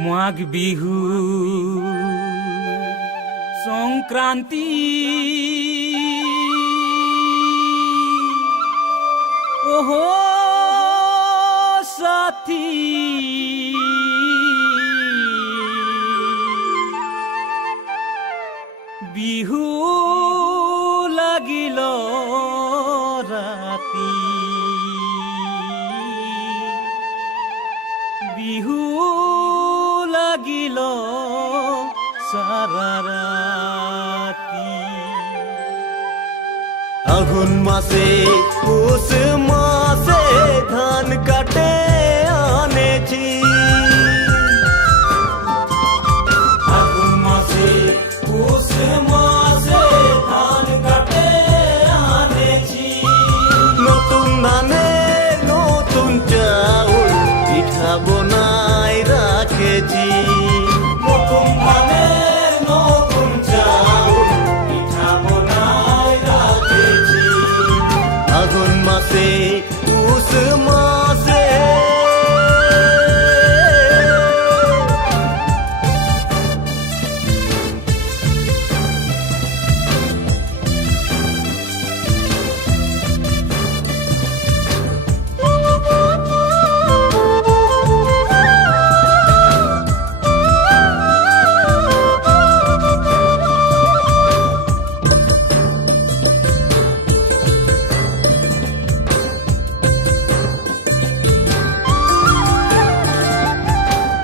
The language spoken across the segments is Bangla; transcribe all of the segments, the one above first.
মাঘ বিহু সংক্রান্তি ওহো সাথী বিহু লাগিল রাতি বিহু লাগিল সারা রাতি আঘুন মাসে পুষ মাসে ধান কাটে আনেছি আঘুন মাসে পুষ মাসে ধান কাটে আনেছি নতুন ধানে নতুন চাউল পিঠা বনাই রাখেছি নতুন ধানের নতুন চাউল পিঠা বনাই রাখেছি আঘুন মাসে পুষ মাসে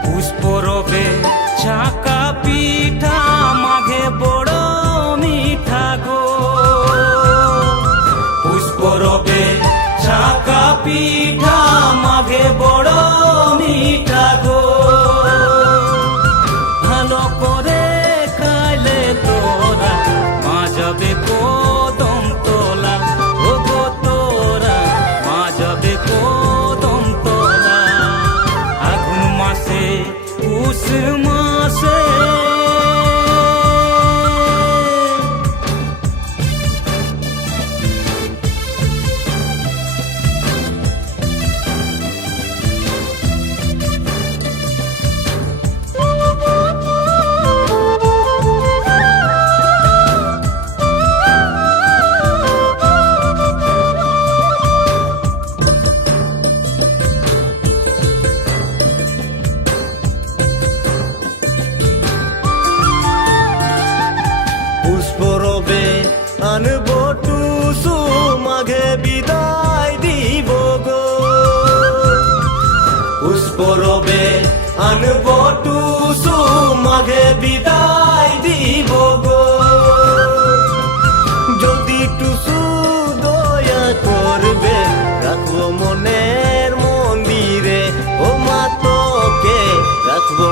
পুষ্পরবে ছাকা পিঠা মাঘে বড় মিঠা গো পুষ্পরবে ছাকা পিঠা মাঘে বড় মিঠা গো ভালো করে খাইলে তোরা মাঝবে কদম তোলা ও গো তোরা মাঝবে কদম তোলা আঘুন মাসে পুষ মাসে পুষ্পরবে আনব টুসু মাঘে বিদায় দিব গো পুষ্পরবে আনব টুসু মাঘে বিদায় দিব গো যদি টুসু দয়া করবে রাখবো মনের মন্দিরে ও মা তোকে রাখবো